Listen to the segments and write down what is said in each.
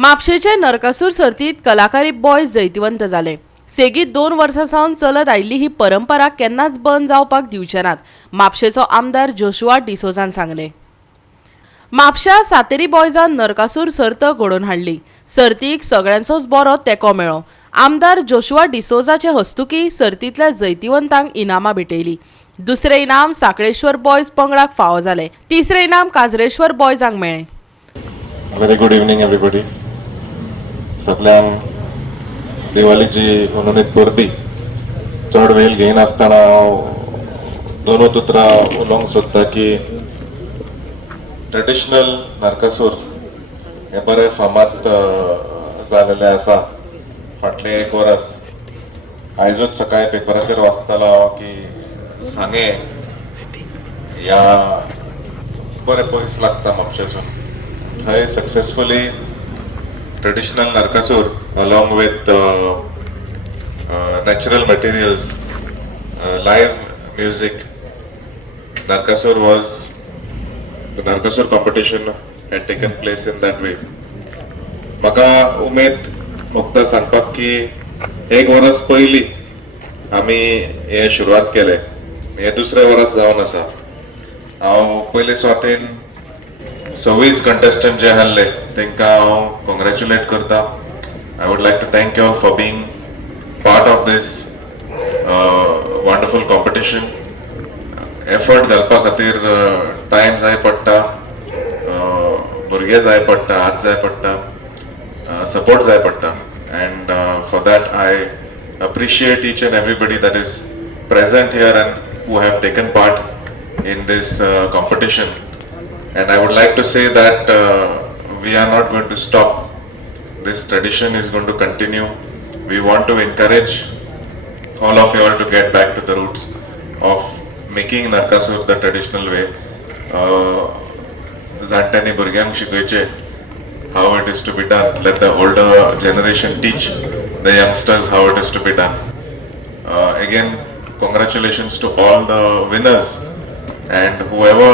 म्हापशेचे नरकासूर सर्तीत कलाकारी बॉयज जैतिवंत जाले। सेगीत 2 वर्सां सावन चलत आयिल्ली ही परंपरा केन्नाच बंद जावपाक दिवचे नात, म्हापशेचो आमदार जोशुआ डिसोजान सांगले। म्हापशा सातेरी बॉयजान नरकासूर सर्त घडोवन हाडली। सर्तीक सगळ्यांचोच बरो तेंको मेळ्ळो। आमदार जोशुआ डिसोजाचे हस्तुकी सर्तींतल्या जैतिवंतांक इनामां भेटयली। दुसरे इनाम साखळेश्वर बॉयज पंगडाक फावो जाले। तिसरे इनाम काजरेश्वर बॉयजांक मेळ्ळें। Very good evening everybody. सगळ्यांक दिवाळीची उनुनीत परती चड वेळ घेयन आसतना हांव दोनूच उतरां उलोवंक सोदता की ट्रेडिशनल नरकासूर हे बरे फामाद जालेले आसा। फाटले 1 वरस आयजूच सकाळी पेपराचेर वाचतालो हांव की सांगे ह्या बरे पयस लागता म्हापशेसून थंय successfully traditional Narakasur along with natural materials, live music, the Narkasur competition had taken place in that way. म्हाका उमेद मुक्ता सांगपाक की 1 वरस पयलीं आमी हे सुरवात केले, हे दुसरे वरस जावन आसा। हांव पयले सुवातेन 26 कंटेस्टंट जे आहले तांकां हांव कॉंग्रॅच्युलेट करता। I would like to thank you all for being part of this wonderful competition. Effort घालपा खातीर टाइम जाय पडटा, भुरगे जाय पडटा, हात जाय पडटा, सपोर्ट जाय पडटा, and for that I appreciate each and everybody that is present here and who have taken part in this competition. And I would like to say that we are not going to stop. This tradition is going to continue. We want to encourage all of you all to get back to the roots of making Narkasur the traditional way. Zantani Burgyang Shikoiche, how it is to be done. Let the older generation teach the youngsters how it is to be done. Again, congratulations to all the winners, and whoever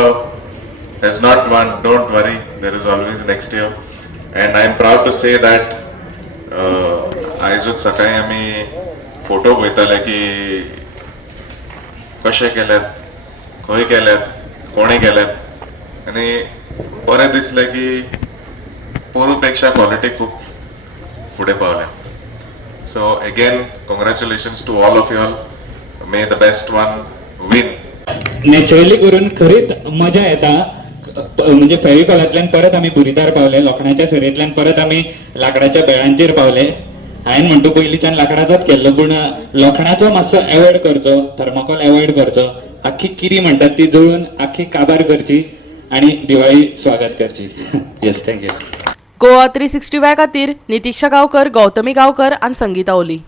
has not won, don't worry, there is always next year. And I am proud to say that आयजूच सकाळी आमी photo पळयताले की कशे केल्यात, खंय केल्यात, कोणी केल्यात, आनी बरें दिसलें की पोरूपेक्षा क्वॉलिटी खूब फुडें पावल्या। So again congratulations to all of you all. May the best one win. Naturally करून खरीच मजा येता। म्हणजे फेविकॉलांतल्यान परत आमी बुरीदार पावले, लोखणाच्या सरेंतल्यान परत आमी लाकडाच्या बेळांचेर पावले। हांवें म्हणटा पयलींच्यान लाकडाचोच केल्लो, पूण लोखणाचो मातसो एवॉयड करचो, थर्माकोल एवॉयड करचो, आख्खी किरी म्हणटात ती जळून आख्खी काबार करची आनी दिवाळी स्वागत करची. Yes, thank you. गोवा 365 खातीर नितीक्षा गांवकर, गौतमी गांवकर आनी संगीता ओली.